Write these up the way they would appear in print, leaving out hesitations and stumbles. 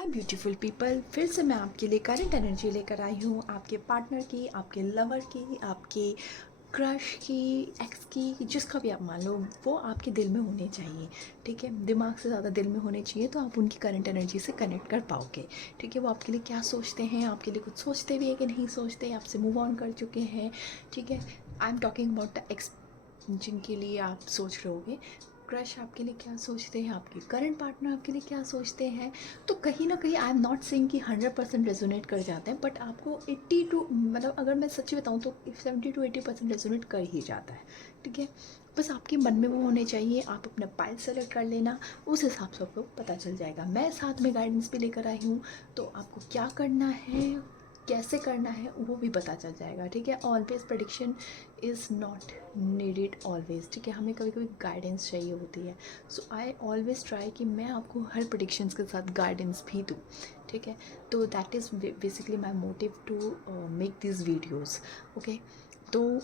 हाय beautiful people, फिर से मैं आपके लिए करंट एनर्जी लेकर आई हूँ। आपके पार्टनर की, आपके लवर की, आपके क्रश की, एक्स की, जिसका भी आप मान लो, वो आपके दिल में होने चाहिए। ठीक है, दिमाग से ज़्यादा दिल में होने चाहिए, तो आप उनकी करंट एनर्जी से कनेक्ट कर पाओगे। ठीक है, वो आपके लिए क्या सोचते हैं, आपके लिए कुछ सोचते भी है कि नहीं सोचते, आपसे मूव ऑन कर चुके हैं। ठीक है, I am talking about the x जिनके लिए आप सोच रहे होगे। क्रश आपके लिए क्या सोचते हैं, आपके करंट पार्टनर आपके लिए क्या सोचते हैं। तो कहीं ना कहीं आई एम नॉट सेइंग कि 100% रेजोनेट कर जाते हैं, बट आपको 80 टू, मतलब अगर मैं सच्ची बताऊँ तो 70 to 80% रेजोनेट कर ही जाता है। ठीक है, बस आपके मन में वो होने चाहिए। आप अपना पाइल सेलेक्ट कर लेना, उस हिसाब से आपको पता चल जाएगा। मैं साथ में गाइडेंस भी लेकर आई हूँ, तो आपको क्या करना है, कैसे करना है, वो भी पता चल जाएगा। ठीक है, always prediction is not needed always. ठीक है, हमें कभी कभी गाइडेंस चाहिए होती है। सो आई ऑलवेज ट्राई कि मैं आपको हर प्रडिक्शंस के साथ गाइडेंस भी दूँ। ठीक है, तो that is basically my motive to make this videos. Okay, तो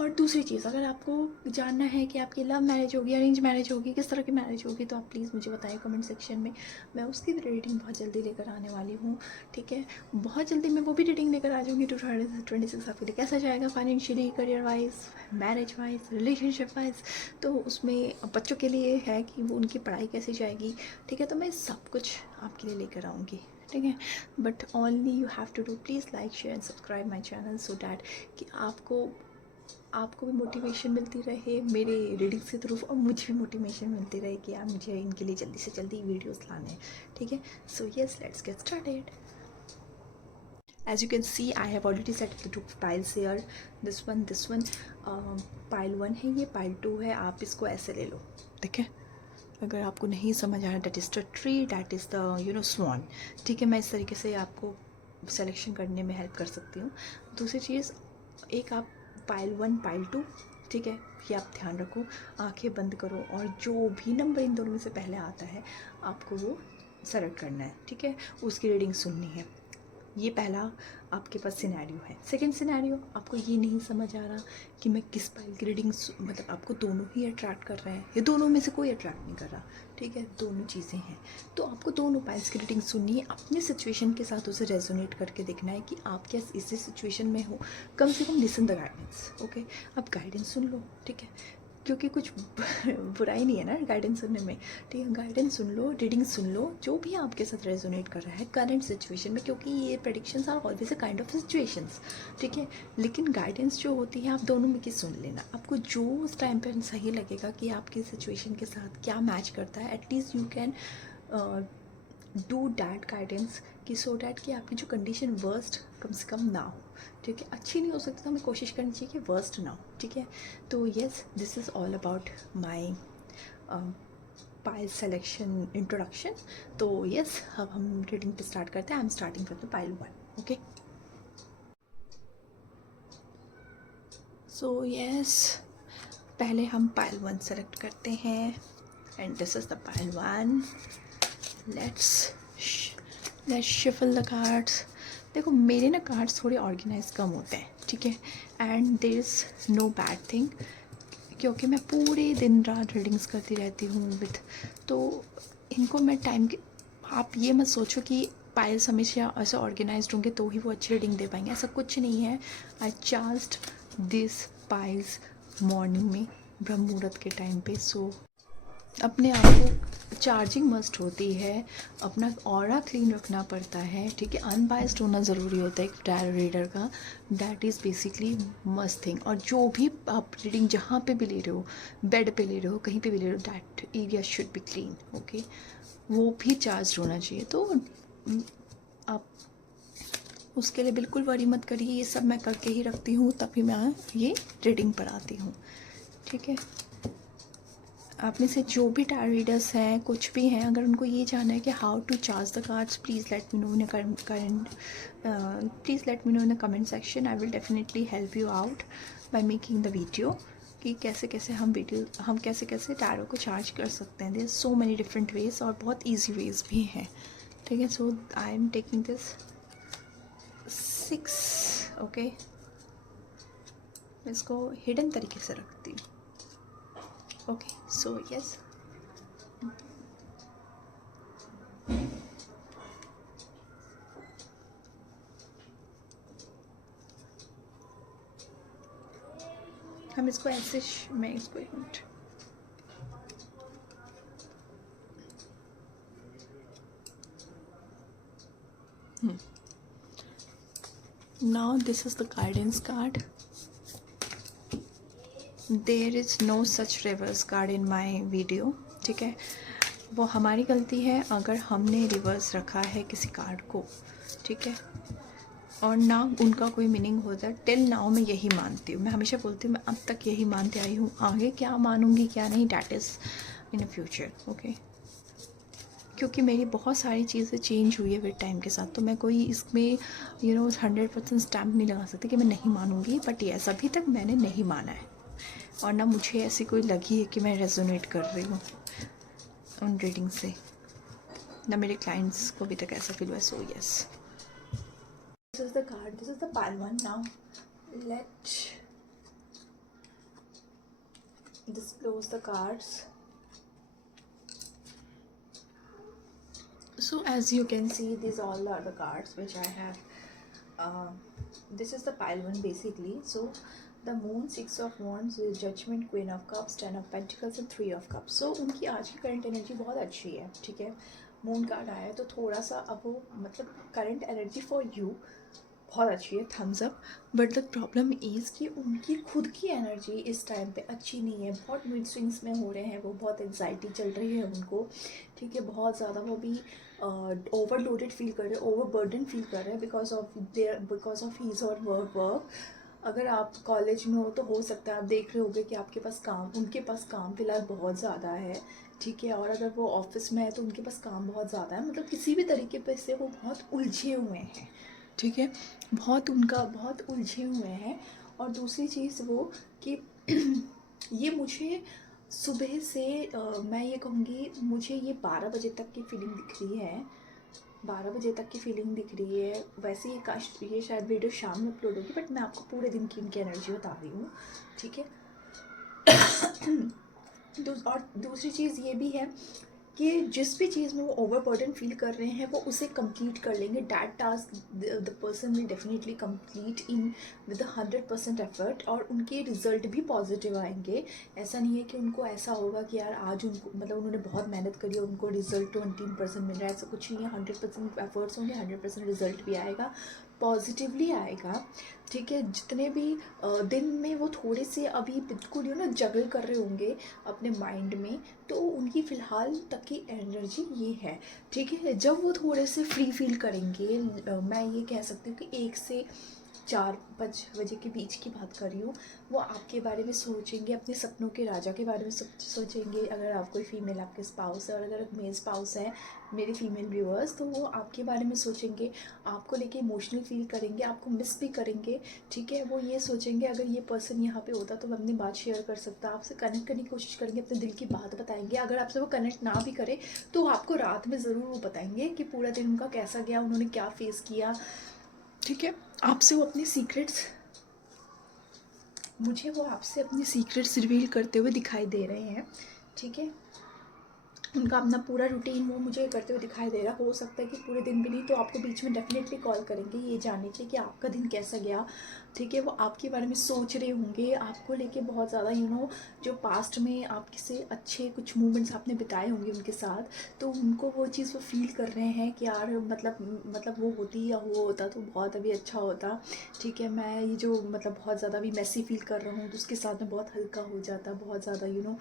और दूसरी चीज़, अगर आपको जानना है कि आपकी लव मैरिज होगी, अरेंज मैरिज होगी, किस तरह की मैरिज होगी, तो आप प्लीज़ मुझे बताइए कमेंट सेक्शन में। मैं उसकी भी रीडिंग बहुत जल्दी लेकर आने वाली हूँ। ठीक है, बहुत जल्दी मैं वो भी रीडिंग लेकर आ जाऊँगी। 2026 आपके लिए कैसा जाएगा, financially, career wise, marriage wise, relationship wise. तो उसमें बच्चों के लिए है कि वो उनकी पढ़ाई कैसी जाएगी। ठीक है, तो मैं सब कुछ आपके लिए लेकर आऊँगी। ठीक है, but only you have to do, please like share and subscribe my channel, so that कि आपको भी मोटिवेशन मिलती रहे मेरे रीडिंग्स के थ्रू, और मुझे भी मोटिवेशन मिलती रहे कि यार मुझे इनके लिए जल्दी से जल्दी वीडियोस लाने हैं। ठीक है, so yes, let's get started. As you can see, I have already set up the two piles here. This one pile 1 है, ये pile 2 है। आप इसको ऐसे ले लो। ठीक है, अगर आपको नहीं समझ आ रहा, that is the tree, that is the swan. ठीक है, मैं इस तरीके से आपको सिलेक्शन करने में हेल्प कर सकती हूँ। दूसरी चीज़, एक आप पाइल 1 पाइल 2, ठीक है, ये आप ध्यान रखो। आंखें बंद करो, और जो भी नंबर इन दोनों में से पहले आता है आपको वो सेलेक्ट करना है। ठीक है, उसकी रीडिंग सुननी है। ये पहला आपके पास सिनेरियो है। सेकंड सिनेरियो, आपको ये नहीं समझ आ रहा कि मैं किस पाइल की रीडिंग, मतलब आपको दोनों ही अट्रैक्ट कर रहे हैं, ये दोनों में से कोई अट्रैक्ट नहीं कर रहा। ठीक है, दोनों चीज़ें हैं, तो आपको दोनों पाइल्स की रीडिंग सुननी है। अपनी सिचुएशन के साथ उसे रेजोनेट करके देखना है कि आप क्या इसी सिचुएशन में हो। कम से कम लिसन द गाइडेंस। ओके, आप गाइडेंस सुन लो। ठीक है, क्योंकि कुछ बुराई नहीं है ना गाइडेंस सुनने में। ठीक है, गाइडेंस सुन लो, रीडिंग सुन लो, जो भी आपके साथ रेजोनेट कर रहा है करंट सिचुएशन में, क्योंकि ये predictions are always a kind of situations. ठीक है, लेकिन गाइडेंस जो होती है आप दोनों में की सुन लेना। आपको जो उस टाइम पर सही लगेगा कि आपकी सिचुएशन के साथ क्या मैच करता है, at least you can do that guidance, कि सो डैट कि आपकी जो कंडीशन वर्स्ट कम से कम ना हो। ठीक है, अच्छी नहीं हो सकती तो हमें कोशिश करनी चाहिए कि वर्स्ट ना हो। ठीक है, तो yes, this is all about my pile selection introduction. तो येस, अब हम रीडिंग पे स्टार्ट करते हैं। I am starting from the pile 1। Okay, so yes, पहले हम पाइल 1 सेलेक्ट करते हैं, and this is the pile 1। Let's shuffle the cards. देखो, मेरे ना कार्ड्स थोड़े ऑर्गेनाइज कम होते हैं। ठीक है, and there is no bad thing, क्योंकि मैं पूरे दिन रात रीडिंग्स करती रहती हूँ विथ, तो इनको मैं टाइम के, आप ये मत सोचो कि पाइल्स हमेशा ऐसे ऑर्गेनाइज्ड होंगे तो ही वो अच्छी रीडिंग दे पाएंगे, ऐसा कुछ नहीं है। आई चार्ज्ड दिस पाइल्स मॉर्निंग में, ब्रह्म मुहूर्त के टाइम पे। सो अपने आप को चार्जिंग मस्ट होती है, अपना ऑरा क्लीन रखना पड़ता है। ठीक है, अनबायस्ड होना ज़रूरी होता है एक टैरो रीडर का, that is basically must thing. और जो भी आप रीडिंग जहाँ पे भी ले रहे हो, बेड पे ले रहे हो, कहीं पे भी ले रहे हो, that area should be clean. Okay, वो भी चार्ज होना चाहिए। तो आप उसके लिए बिल्कुल वरी मत करिए, ये सब मैं करके ही रखती हूँ, तभी मैं ये रीडिंग पर आती हूँ। ठीक है, आप में से जो भी टैरो रीडर्स हैं, कुछ भी हैं, अगर उनको ये जानना है कि how to charge the cards, please let me know in please let me know in the comment section. I will definitely help you out by making the video, कि कैसे कैसे हम कैसे कैसे टैरो को चार्ज कर सकते हैं। There so many different ways, और बहुत ईजी वेज भी हैं। ठीक है, so I am taking this 6। Okay, मैं इसको हिडन तरीके से रखती हूँ। ओके, सो यस, हम इसको ऐसे मैं इसको now this is the guidance card. There is no such reverse card in my video. ठीक है, वो हमारी गलती है अगर हमने रिवर्स रखा है किसी कार्ड को, ठीक है, और ना उनका कोई मीनिंग होता है। टिल नाउ मैं यही मानती हूँ, मैं हमेशा बोलती हूँ मैं अब तक यही मानते आई हूँ। आगे क्या मानूंगी क्या नहीं, that is in the future, okay. क्योंकि मेरी बहुत सारी चीज़ें चेंज हुई है विद टाइम के साथ, तो मैं कोई इसमें 100% स्टैम्प नहीं लगा सकती कि मैं नहीं मानूंगी। बट यस, अभी तक मैंने नहीं माना है, और ना मुझे ऐसी कोई लगी है कि मैं रेजोनेट कर रही हूँ उन रीडिंग से, ना मेरे क्लाइंट्स को अभी तक ऐसा फील हुआ। So yes, this is the card, this is the pile one. Now let disclose the cards. So as you can see, these all are the cards which I have. This is the pile one basically. So the moon, six of wands, judgment, queen of cups, 10 of pentacles and 3 of cups. So उनकी आज की current energy बहुत अच्छी है, ठीक है। Moon card आया है तो थोड़ा सा अब वो मतलब करंट एनर्जी फॉर यू बहुत अच्छी है, thumbs up. But the problem is कि उनकी खुद की एनर्जी इस टाइम पे अच्छी नहीं है, बहुत मिड स्विंग्स में हो रहे हैं वो, बहुत एंग्जाइटी चल रही है उनको, ठीक है। बहुत ज़्यादा वो भी ओवरलोडेड फील कर रहे हैं, ओवरबर्डन फील कर रहे हैं बिकॉज ऑफ हीज और वर्क। अगर आप कॉलेज में हो तो हो सकता है आप देख रहे होगे कि आपके पास काम, उनके पास काम फिलहाल बहुत ज़्यादा है, ठीक है। और अगर वो ऑफिस में है तो उनके पास काम बहुत ज़्यादा है, मतलब किसी भी तरीके पे से वो बहुत उलझे हुए हैं, ठीक है। बहुत उलझे हुए हैं। और दूसरी चीज़ वो कि ये मुझे सुबह से मैं ये कहूँगी, मुझे ये 12 बजे तक की फीलिंग दिख रही है, 12 बजे तक की फीलिंग दिख रही है। वैसे ये शायद वीडियो शाम में अपलोड होगी, बट मैं आपको पूरे दिन की इनकी एनर्जी बता रही हूँ, ठीक है। और दूसरी चीज़ ये भी है कि जिस भी चीज़ में वो ओवरबर्डन फील कर रहे हैं वो उसे कंप्लीट कर लेंगे। That task the person will definitely complete in with 100% effort, और उनके रिजल्ट भी पॉजिटिव आएंगे। ऐसा नहीं है कि उनको ऐसा होगा कि यार आज उनको मतलब उन्होंने बहुत मेहनत करी और उनको रिजल्ट 20% मिल रहा है, ऐसा कुछ नहीं है। 100% एफर्ट्स होंगे, 100% रिजल्ट भी आएगा, पॉजिटिवली आएगा, ठीक है। जितने भी दिन में वो थोड़े से अभी बिल्कुल जगल कर रहे होंगे अपने माइंड में, तो उनकी फ़िलहाल तक की एनर्जी ये है, ठीक है। जब वो थोड़े से फ्री फील करेंगे, मैं ये कह सकती हूँ कि 1 से 4-5 बजे के बीच की बात कर रही हूँ, वो आपके बारे में सोचेंगे, अपने सपनों के राजा के बारे में सोचेंगे। अगर आप कोई फीमेल आपके स्पाउस है, और अगर मेल स्पाउस है मेरे फीमेल व्यूअर्स, तो वो आपके बारे में सोचेंगे, आपको लेके इमोशनल फील करेंगे, आपको मिस भी करेंगे, ठीक है। वो ये सोचेंगे अगर ये पर्सन यहाँ पे होता तो मैं अपनी बात शेयर कर सकता, आपसे कनेक्ट करने की कोशिश करेंगे, अपने दिल की बात बताएंगे। अगर आपसे वो कनेक्ट ना भी करे तो आपको रात में ज़रूर वो बताएंगे कि पूरा दिन उनका कैसा गया, उन्होंने क्या फेस किया, ठीक है। आपसे वो अपनी सीक्रेट्स मुझे वो आपसे अपनी सीक्रेट्स रिवील करते हुए दिखाई दे रहे हैं, ठीक है। उनका अपना पूरा रूटीन वो मुझे करते हुए दिखाई दे रहा। हो सकता है कि पूरे दिन भी नहीं तो आपको बीच में डेफिनेटली कॉल करेंगे ये जानने के लिए कि आपका दिन कैसा गया, ठीक है। वो आपके बारे में सोच रहे होंगे, आपको लेके बहुत ज़्यादा जो पास्ट में आपके से अच्छे कुछ मोमेंट्स आपने बिताए होंगे उनके साथ, तो उनको वो चीज़ वो फील कर रहे हैं कि यार मतलब वो होती या वो होता तो बहुत अभी अच्छा होता, ठीक है। मैं ये जो मतलब बहुत ज़्यादा अभी मैसी फील कर रहा हूँ तो उसके साथ में बहुत हल्का हो जाता, बहुत ज़्यादा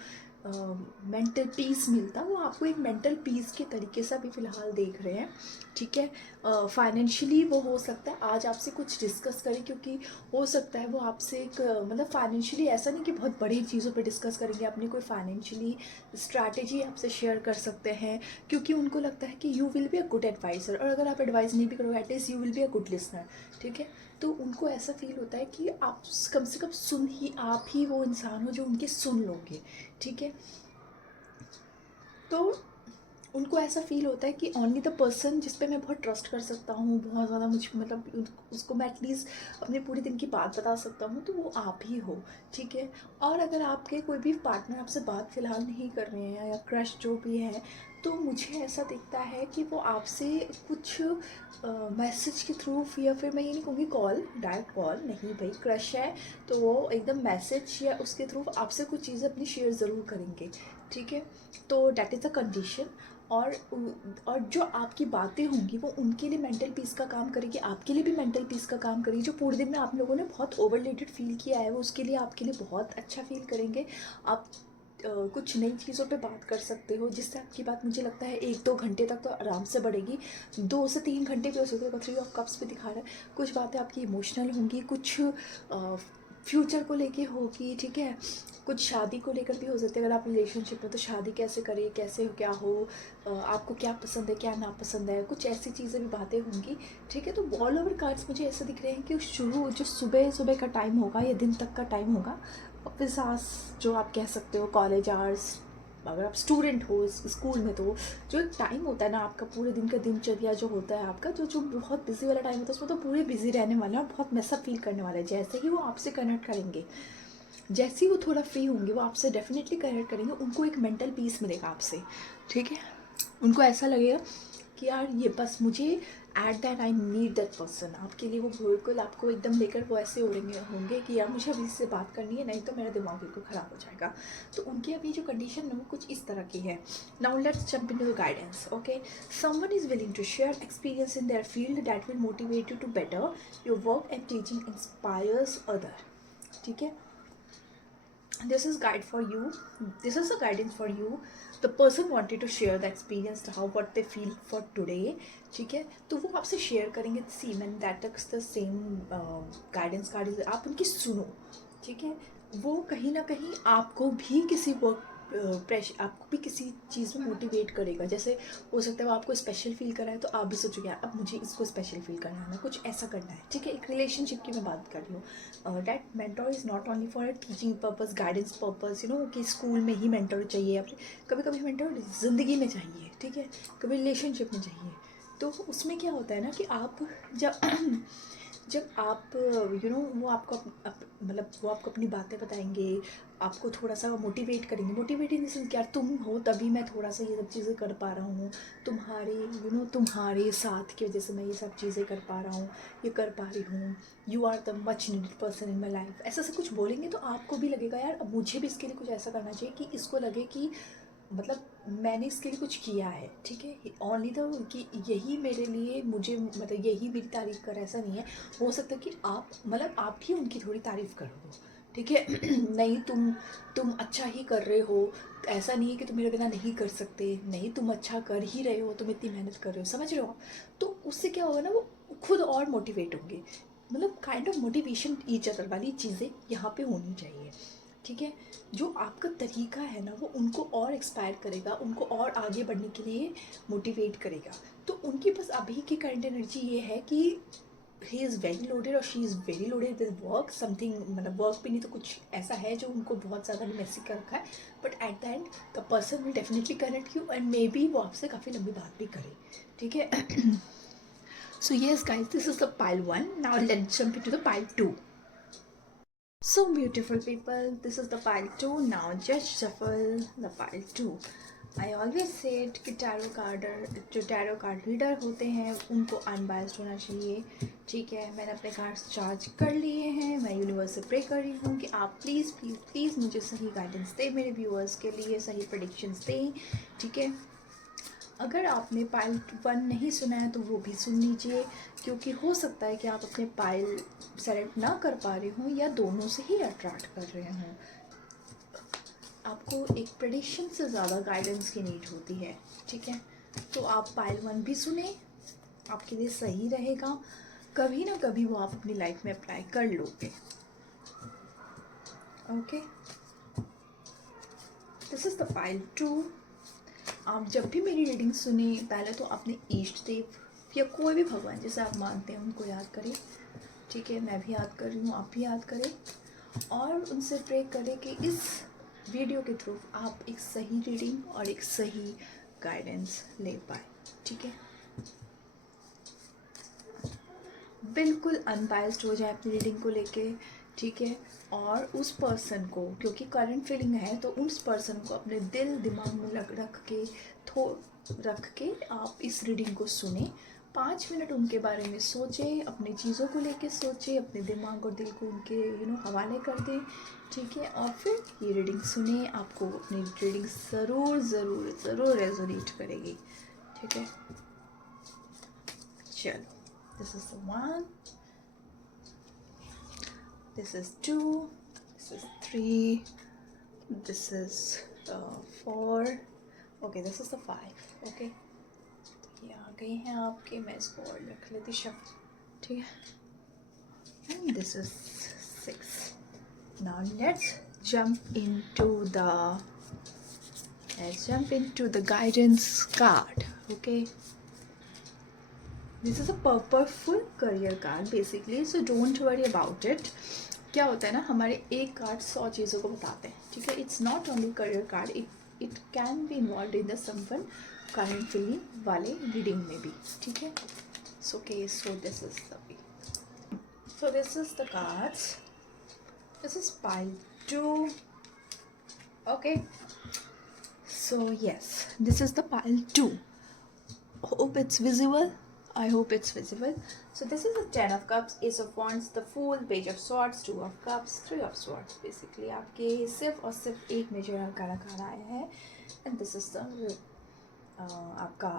मेंटल पीस मिलता। वो आपको एक मेंटल पीस के तरीके से अभी फ़िलहाल देख रहे हैं, ठीक है। फाइनेंशियली वो हो सकता है आज आपसे कुछ डिस्कस करें, क्योंकि हो सकता है वो आपसे एक मतलब फाइनेंशियली ऐसा नहीं कि बहुत बड़ी चीज़ों पे डिस्कस करेंगे, अपनी कोई फाइनेंशियली स्ट्रैटेजी आपसे शेयर कर सकते हैं, क्योंकि उनको लगता है कि you will be a good advisor, और अगर आप एडवाइस नहीं भी करोगे at least you will be a good listener, ठीक है। तो उनको ऐसा फील होता है कि आप कम से कम आप ही वो इंसान हो जो उनके सुन लोगे, ठीक है। तो उनको ऐसा फ़ील होता है कि ओनली द पर्सन जिस पे मैं बहुत ट्रस्ट कर सकता हूँ, बहुत ज़्यादा मुझ मतलब उसको मैं एटलीस्ट अपने पूरे दिन की बात बता सकता हूँ, तो वो आप ही हो, ठीक है। और अगर आपके कोई भी पार्टनर आपसे बात फ़िलहाल नहीं कर रहे हैं या क्रश जो भी है, तो मुझे ऐसा दिखता है कि वो आपसे कुछ मैसेज के थ्रू, या फिर मैं ये नहीं कहूँगी कॉल, डायरेक्ट कॉल नहीं भाई, क्रश है तो वो एकदम मैसेज या उसके थ्रू आपसे कुछ चीज़ें अपनी शेयर ज़रूर करेंगे, ठीक है। तो डैट इज़ द कंडीशन। और जो आपकी बातें होंगी वो उनके लिए मेंटल पीस का काम करेगी, आपके लिए भी मेंटल पीस का काम करेगी। जो पूरे दिन में आप लोगों ने बहुत ओवरलेटेड फील किया है वो उसके लिए आपके लिए बहुत अच्छा फील करेंगे। आप कुछ नई चीज़ों पे बात कर सकते हो जिससे आपकी बात मुझे लगता है 1-2 घंटे तक तो आराम से बढ़ेगी। 2 से 3 घंटे भी हो सकते हैं। 3 ऑफ कप्स पे दिखा रहा है। कुछ बातें आपकी इमोशनल होंगी, कुछ फ्यूचर को लेके होगी, ठीक है। कुछ शादी को लेकर भी हो सकती है। अगर आप रिलेशनशिप में, तो शादी कैसे करें, कैसे क्या हो, आपको क्या पसंद है क्या नापसंद है, कुछ ऐसी चीज़ें भी बातें होंगी, ठीक है। तो ऑल ओवर कार्ड्स मुझे ऐसे दिख रहे हैं कि शुरू जो सुबह सुबह का टाइम होगा या दिन तक का टाइम होगा, ऑफिस आवर्स जो आप कह सकते हो, कॉलेज आवर्स, अगर आप स्टूडेंट हो स्कूल में, तो जो टाइम होता है ना आपका पूरे दिन का दिनचर्या जो होता है आपका, जो बहुत बिजी वाला टाइम होता है, उसमें तो पूरे बिजी रहने वाले हैं और बहुत मैसा फील करने वाले हैं। जैसे ही वो आपसे कनेक्ट करेंगे, जैसे ही वो थोड़ा फ्री होंगे, वो आपसे डेफिनेटली कनेक्ट करेंगे, उनको एक मेंटल पीस मिलेगा आपसे, ठीक है। उनको ऐसा लगेगा कि यार ये बस मुझे at that I need that person. आपके लिए वो बिल्कुल आपको एकदम लेकर वो ऐसे उड़ेंगे होंगे कि यार मुझे अभी इससे बात करनी है, नहीं तो मेरा दिमाग बिल्कुल ख़राब हो जाएगा। तो उनकी अभी जो कंडीशन है वो कुछ इस तरह की है। Now let's jump into the guidance. Okay, someone is willing to share experience in their field that will motivate you to better your work and teaching inspires other, ठीक है। This is guide for you, this is a guidance for you. The person wanted to share the experience, how what they feel for today, ठीक है। तो वो आपसे share करेंगे same, and that is the same guidance card. आप उनकी सुनो, ठीक है। वो कहीं ना कहीं आपको भी किसी वर्क प्रेशर, आपको भी किसी चीज़ में मोटिवेट करेगा। जैसे हो सकता है वो आपको स्पेशल फील कर रहा है, तो आप भी सोचोगे यार अब मुझे इसको स्पेशल फील करना है, कुछ ऐसा करना है, ठीक है। एक रिलेशनशिप की मैं बात कर रही हूँ। That mentor is not only for teaching purpose, guidance purpose, you know, कि स्कूल में ही मेंटोर चाहिए, अपने कभी कभी मेंटोर ज़िंदगी में चाहिए, ठीक है, कभी रिलेशनशिप में चाहिए। तो उसमें क्या होता है ना कि आप जब जब आप यू नो वो आपको मतलब वो आपको अपनी बातें बताएंगे, आपको थोड़ा सा मोटिवेट करेंगे। मोटिवेट इन द सेंस क्या, तुम हो तभी मैं थोड़ा सा ये सब चीज़ें कर पा रहा हूँ, तुम्हारे यू नो तुम्हारे साथ की वजह से मैं ये सब चीज़ें कर पा रहा हूँ, ये कर पा रही हूँ। You are the much needed person in my life, ऐसा सब कुछ बोलेंगे तो आपको भी लगेगा यार अब मुझे भी इसके लिए कुछ ऐसा करना चाहिए कि इसको लगे कि मतलब मैंने इसके लिए कुछ किया है, ठीक है। ओनली तो कि यही मेरे लिए, मुझे मतलब यही मेरी तारीफ़ कर, ऐसा नहीं है। हो सकता है कि आप मतलब आप ही उनकी थोड़ी तारीफ़ कर दो, ठीक है। नहीं तुम अच्छा ही कर रहे हो, ऐसा नहीं है कि तुम मेरे बिना नहीं कर सकते, नहीं तुम अच्छा कर ही रहे हो, तुम इतनी मेहनत कर रहे हो, समझ रहे हो आप। तो उससे क्या होगा ना, वो खुद और मोटिवेट होंगे। मतलब kind of motivation each other वाली चीज़ें यहाँ पे होनी चाहिए, ठीक है। जो आपका तरीका है ना वो उनको और एक्सपायर करेगा, उनको और आगे बढ़ने के लिए मोटिवेट करेगा। तो उनकी बस अभी की करंट एनर्जी ये है कि ही इज़ वेरी लोडेड और she is very loaded with work something, मतलब वर्क पे नहीं तो कुछ ऐसा है जो उनको बहुत ज़्यादा मेसी कर रखा है। But at the and the person will definitely connect you, and may be वो आपसे काफ़ी लंबी बात भी करे, ठीक है। So yes guys, this is the pile 1। Now let's jump into the pile 2। So beautiful people, this is the pile 2. Now just shuffle the pile 2. I always said कि टैरो कार्डर जो टैरो कार्ड रीडर होते हैं उनको unbiased होना चाहिए, ठीक है। मैंने अपने कार्ड्स चार्ज कर लिए हैं, मैं यूनिवर्स से प्रे कर रही हूँ कि आप प्लीज़ प्लीज़ प्लीज़ मुझे सही गाइडेंस दें, मेरे व्यूअर्स के लिए सही प्रेडिक्शंस दें, ठीक है। अगर आपने पाइल 1 नहीं सुना है तो वो भी सुन लीजिए, क्योंकि हो सकता है कि आप अपने पाइल सेलेक्ट ना कर पा रहे हों या दोनों से ही अट्रैक्ट कर रहे हों। आपको एक प्रेडिक्शन से ज़्यादा गाइडेंस की नीड होती है, ठीक है। तो आप पाइल 1 भी सुने, आपके लिए सही रहेगा, कभी ना कभी वो आप अपनी लाइफ में अप्लाई कर लोगे। Okay, this is the pile 2। आप जब भी मेरी रीडिंग सुने, पहले तो अपने इष्ट देव या कोई भी भगवान जिसे आप मानते हैं उनको याद करें, ठीक है। मैं भी याद कर रही हूँ, आप भी याद करें, और उनसे प्रे करें कि इस वीडियो के थ्रू आप एक सही रीडिंग और एक सही गाइडेंस ले पाए। ठीक है, बिल्कुल अनबायस्ड हो जाए अपनी रीडिंग को लेके। ठीक है, और उस पर्सन को, क्योंकि करंट फीलिंग है, तो उस पर्सन को अपने दिल दिमाग में रख के आप इस रीडिंग को सुने। 5 मिनट उनके बारे में सोचें, अपनी चीज़ों को लेके सोचें, अपने दिमाग और दिल को उनके हवाले कर दें। ठीक है, और फिर ये रीडिंग सुने, आपको अपनी रीडिंग ज़रूर ज़रूर ज़रूर रेजोनेट करेगी। ठीक है, चलो, this is the 1, this is 2, this is 3, this is 4, okay, this is the 5. okay, ये आ गई हैं आपके, मैं इसको और रख लेती शफ। ठीक है, and this is 6. Now let's jump into the guidance card. Okay, this is a purposeful career card basically, so don't worry about it. क्या होता है ना, हमारे एक कार्ड 100 चीज़ों को बताते हैं। ठीक है, it's not only career card, it can be involve in the someone current feeling वाले रीडिंग में भी। ठीक है, so this is the cards, this is pile 2। Okay, so yes, this is the pile 2। hope it's visible. I hope it's visible. So this is the 10 of cups, ace of wands, the fool, page of swords, 2 of cups, 3 of swords. Basically आपके सिर्फ और सिर्फ एक major arcana card आया है, and this is the आपका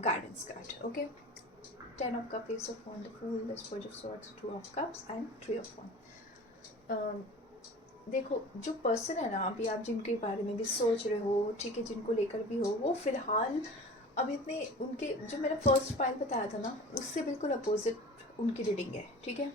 guidance card. Okay, 10 of cups, ace of wands, the fool, the page of swords, 2 of cups and 3 of wands. देखो, जो पर्सन है ना, अभी आप जिनके बारे में भी सोच रहे हो, ठीक है, जिनको लेकर भी हो, वो फिलहाल अभी इतने, उनके जो मेरा फर्स्ट फाइल बताया था ना, उससे बिल्कुल अपोजिट उनकी रीडिंग है। ठीक है,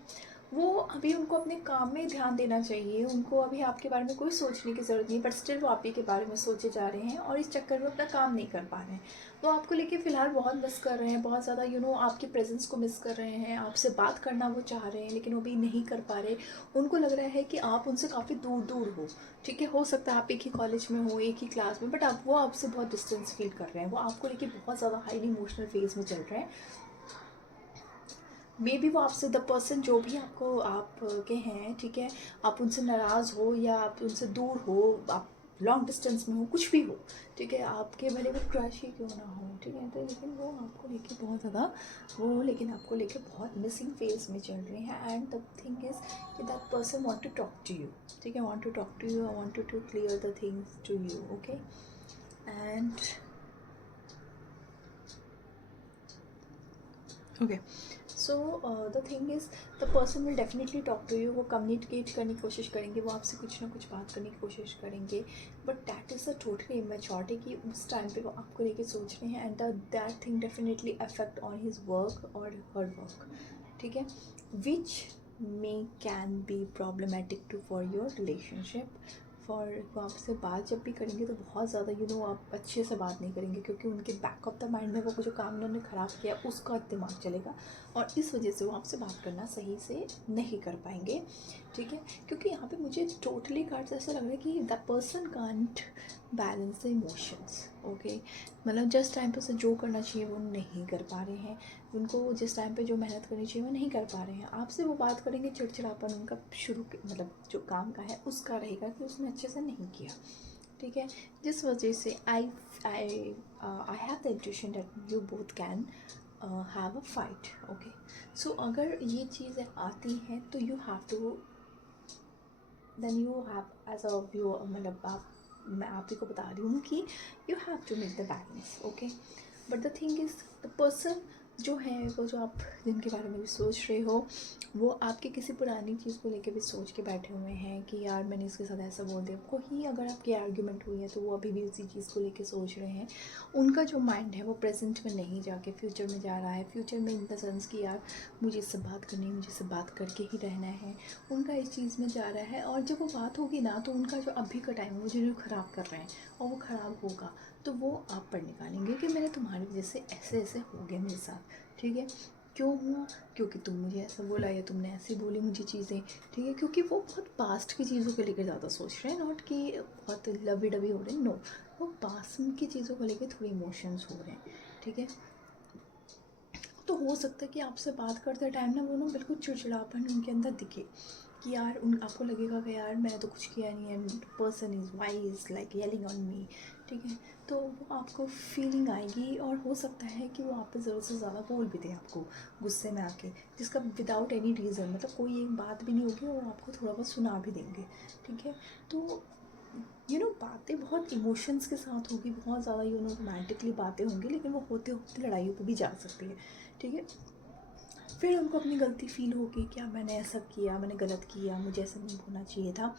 वो अभी उनको अपने काम में ध्यान देना चाहिए, उनको अभी आपके बारे में कोई सोचने की ज़रूरत नहीं, बट स्टिल वो आप ही के बारे में सोचे जा रहे हैं और इस चक्कर में अपना काम नहीं कर पा रहे हैं। वो आपको लेके फ़िलहाल बहुत मिस कर रहे हैं, बहुत ज़्यादा आपकी प्रेजेंस को मिस कर रहे हैं, आपसे बात करना वो चाह रहे हैं, लेकिन वो भी नहीं कर पा रहे। उनको लग रहा है कि आप उनसे काफ़ी दूर दूर हो। ठीक है, हो सकता है आप एक ही कॉलेज में हो, एक ही क्लास में, बट वो आपसे बहुत डिस्टेंस फील कर रहे हैं। वो आपको लेके बहुत ज़्यादा हाईली इमोशनल फेज में चल रहे हैं। मे बी वो आपसे, द पर्सन जो भी आपको आप के हैं, ठीक है, आप उनसे नाराज़ हो या आप उनसे दूर हो, आप लॉन्ग डिस्टेंस में हो, कुछ भी हो। ठीक है, आपके भले वो क्रश ही क्यों ना हो। ठीक है, तो लेकिन वो आपको लेके बहुत ज़्यादा लेकिन आपको लेके बहुत मिसिंग फेज में चल रहे हैं। एंड द थिंग इज़ कि that person want to talk to you. ठीक है, want to talk to you, I want to clear the things to you. Okay, and okay, so the thing is the person will definitely talk to you. वो communicate करने की कोशिश करेंगे, वो आपसे कुछ ना कुछ बात करने की कोशिश करेंगे, but that is a totally immaturity कि उस टाइम पे वो आपको लेके सोच रहे हैं, and that thing definitely affect on his work और हर वर्क। ठीक है, which may can be problematic to for your relationship. For वो आपसे बात जब भी करेंगे तो बहुत ज़्यादा आप अच्छे से बात नहीं करेंगे, क्योंकि उनके बैक ऑफ द माइंड में वो जो काम उन्होंने ख़राब किया उसका दिमाग चलेगा, और इस वजह से वो आपसे बात करना सही से नहीं कर पाएंगे। ठीक है, क्योंकि यहाँ पे मुझे टोटली कार्ड्स ऐसा लग रहा है कि the person can't balance the emotions. Okay, मतलब जिस टाइम पे उसे जो करना चाहिए वो नहीं कर पा रहे हैं, उनको जिस टाइम पे जो मेहनत करनी चाहिए वो नहीं कर पा रहे हैं। आपसे वो बात करेंगे, चिड़चिड़ापन उनका मतलब जो काम का है उसका रहेगा कि उसने अच्छे से नहीं किया। ठीक है, जिस वजह से I have the intuition that you both can have a fight. Okay, so अगर ये चीज़ें आती हैं तो you have to, then you have as a view, मतलब मैं आप ही को बता रही हूँ कि you have to make the balance. Okay, but the thing is the person जो है, वो जो आप जिनके बारे में भी सोच रहे हो, वो आपकी किसी पुरानी चीज़ को लेके भी सोच के बैठे हुए हैं कि यार मैंने इसके साथ ऐसा बोल दिया। कोई अगर आपकी आर्ग्यूमेंट हुई है तो वो अभी भी उसी चीज़ को लेके सोच रहे हैं। उनका जो माइंड है वो प्रेजेंट में नहीं जाके फ्यूचर में जा रहा है। फ्यूचर में इन द सेंस कि यार मुझे इससे बात करनी है, मुझे इससे बात करके ही रहना है, उनका इस चीज़ में जा रहा है। और जब वो बात होगी ना, तो उनका जो अभी का टाइम है वो जो ख़राब कर रहे हैं, और वो ख़राब होगा तो वो आप पर निकालेंगे कि मैंने तुम्हारी वजह से ऐसे ऐसे हो गया मेरे साथ। ठीक है, क्यों हुआ? क्योंकि तुम मुझे ऐसा बोला या तुमने ऐसे बोली मुझे चीज़ें, ठीक है? क्योंकि वो बहुत पास्ट की चीज़ों को लेकर ज़्यादा सोच रहे हैं, नॉट कि बहुत लवी डवी हो रहे हैं, नो, वो पास्ट की चीज़ों को लेकर थोड़े इमोशंस हो रहे हैं, ठीक है? तो हो सकता है कि आपसे बात करते टाइम ना वो ना बिल्कुल चिड़चिड़ापन उनके अंदर दिखे, कि यार उन आपको लगेगा कि यार मैंने तो कुछ किया नहीं है, person is why is like yelling on me, ठीक है? तो वो आपको फीलिंग आएगी और हो सकता है कि वो आप पे ज़रूरत से ज़्यादा बोल भी दें आपको गुस्से में आके, जिसका विदाउट एनी रीज़न, मतलब कोई एक बात भी नहीं होगी और आपको थोड़ा बहुत सुना भी देंगे, ठीक है? तो बातें बहुत इमोशंस के साथ होगी, बहुत ज़्यादा रोमांटिकली बातें होंगी, लेकिन वो होते होते लड़ाइयों पे भी जा सकती है, ठीक है? फिर उनको अपनी गलती फ़ील होगी, क्या मैंने ऐसा किया, मैंने गलत किया, मुझे ऐसा नहीं होना चाहिए था,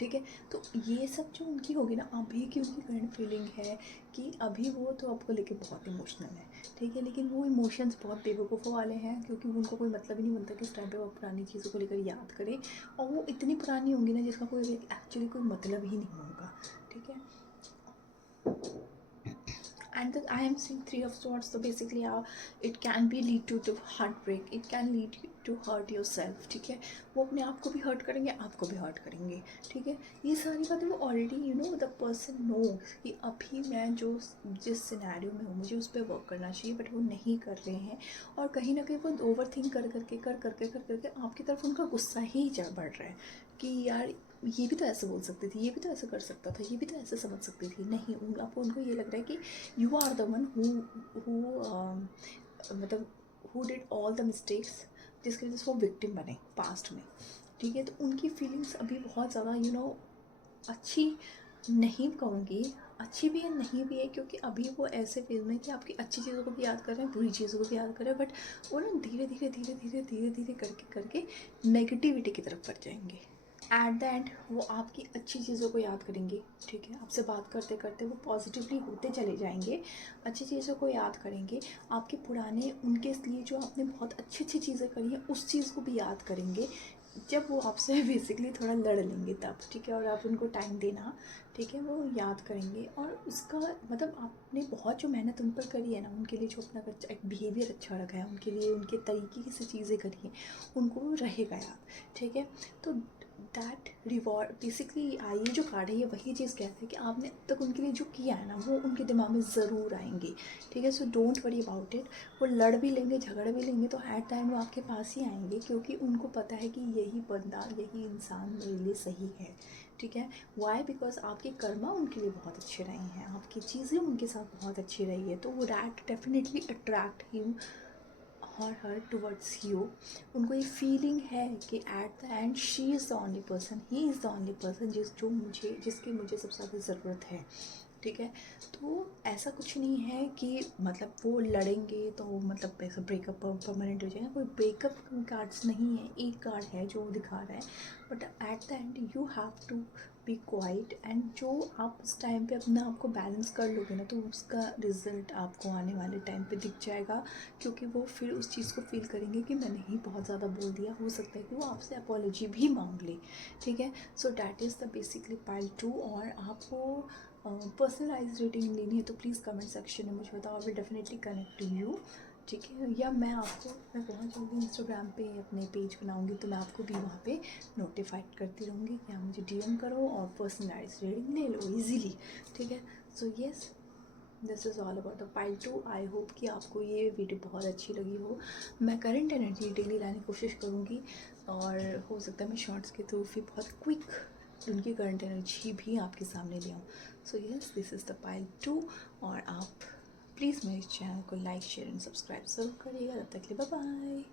ठीक है? तो ये सब जो उनकी होगी ना, अभी की उनकी करंट फीलिंग है कि अभी वो तो आपको लेके बहुत इमोशनल है, ठीक है? लेकिन वो इमोशंस बहुत बेवकूफ़ों वाले हैं, क्योंकि उनको कोई मतलब ही नहीं बनता कि इस टाइम पे वो पुरानी चीज़ों को लेकर याद करें, और वो इतनी पुरानी होंगी ना जिसका कोई एक्चुअली कोई मतलब ही नहीं होगा, ठीक है? And then I am seeing three of swords, so basically it can be lead to heartbreak, it can lead you to hurt yourself, ठीक है? वो अपने आप को भी हर्ट करेंगे, आपको भी हर्ट करेंगे, ठीक है? ये सारी बातें वो ऑलरेडी द पर्सन नो कि अभी मैं जो जिस सिनेरियो में हूँ मुझे उस पर वर्क करना चाहिए, बट वो नहीं कर रहे हैं, और कहीं ना कहीं वो ओवर थिंक कर करके आपकी तरफ उनका गुस्सा ही बढ़ रहा है कि यार ये भी तो ऐसे बोल सकती थी, ये भी तो ऐसे कर सकता था, ये भी तो ऐसे समझ सकती थी, नहीं आपको उनको ये लग रहा है कि यू आर द वन मतलब who did all the mistakes, जिसकी वजह से वो विक्टिम बने पास्ट में, ठीक है? तो उनकी फीलिंग्स अभी बहुत ज़्यादा अच्छी नहीं कहूँगी, अच्छी भी है नहीं भी है, क्योंकि अभी वो ऐसे फेज में कि आपकी अच्छी चीज़ों को भी याद कर रहे हैं, बुरी चीज़ों को भी याद कर रहे हैं, बट वो ना धीरे धीरे करके नेगेटिविटी की तरफ बढ़ जाएंगे। एट द एंड वो आपकी अच्छी चीज़ों को याद करेंगे, ठीक है? आपसे बात करते करते वो पॉजिटिवली होते चले जाएंगे, अच्छी चीज़ों को याद करेंगे, आपके पुराने उनके लिए जो आपने बहुत अच्छी अच्छी चीज़ें करी हैं उस चीज़ को भी याद करेंगे, जब वो आपसे बेसिकली थोड़ा लड़ लेंगे तब, ठीक है? और आप उनको टाइम देना, ठीक है? वो याद करेंगे, और उसका मतलब आपने बहुत जो मेहनत उन पर करी है ना, उनके लिए जो अपना एक बिहेवियर अच्छा रखा है, उनके लिए उनके तरीके से चीज़ें करी हैं, उनको रहेगा याद, ठीक है? तो दैट रिवॉर्ड बेसिकली ये जो कार्ड है ये वही चीज़ कहते हैं कि आपने अब तक उनके लिए जो किया है ना वो उनके दिमाग में ज़रूर आएंगे, ठीक है? So don't worry about it. वो लड़ भी लेंगे, झगड़ भी लेंगे, तो एट टाइम वो आपके पास ही आएंगे, क्योंकि उनको पता है कि यही बंदा, यही इंसान मेरे लिए सही है, ठीक है? वाई? बिकॉज आपके कर्मा उनके लिए बहुत अच्छे रहे हैं, आपकी चीज़ें उनके साथ बहुत अच्छी रही है, तो वो दैट डेफिनेटली अट्रैक्ट हिम और हर टुवर्ड्स यू। उनको ये फीलिंग है कि eight the and she is the only person, he is the only person जिसकी मुझे सबसे ज़्यादा ज़रूरत है, ठीक है? तो ऐसा कुछ नहीं है कि मतलब वो लड़ेंगे तो मतलब ऐसा ब्रेकअप परमानेंट हो जाएगा, कोई ब्रेकअप कार्ड्स नहीं है, एक कार्ड है जो दिखा रहा है, but at the end you have to be quiet, एंड जो आप उस टाइम पे अपना आपको बैलेंस कर लोगे ना, तो उसका रिज़ल्ट आपको आने वाले टाइम पे दिख जाएगा, क्योंकि वो फिर उस चीज़ को फील करेंगे कि मैंने ही बहुत ज़्यादा बोल दिया, हो सकता है कि वो आपसे अपॉलॉजी भी मांग ले, ठीक है? So that is the basically pile 2। और आपको पर्सनलाइज रेटिंग लेनी है तो प्लीज़ कमेंट सेक्शन में मुझे बताओ, I will definitely connect to you, ठीक है? या मैं बहुत जल्दी इंस्टाग्राम पे अपने पेज बनाऊंगी, तो मैं आपको भी वहाँ पे नोटिफाइड करती रहूँगी कि आप मुझे डीएम करो और पर्सनलाइज रेटिंग ले लो ईजीली, ठीक है? So yes, this is all about the pile 2। I hope कि आपको ये वीडियो बहुत अच्छी लगी हो। मैं करंट एनर्जी डेली लाने की कोशिश करूँगी, और हो सकता है मैं शॉर्ट्स के थ्रू भी बहुत क्विक उनकी करंट एनर्जी भी आपके सामने ले आऊँ। So yes, this is the pile 2, और आप प्लीज़ मेरे चैनल को लाइक शेयर एंड सब्सक्राइब ज़रूर करिएगा। तब तक के लिए बाय बाय।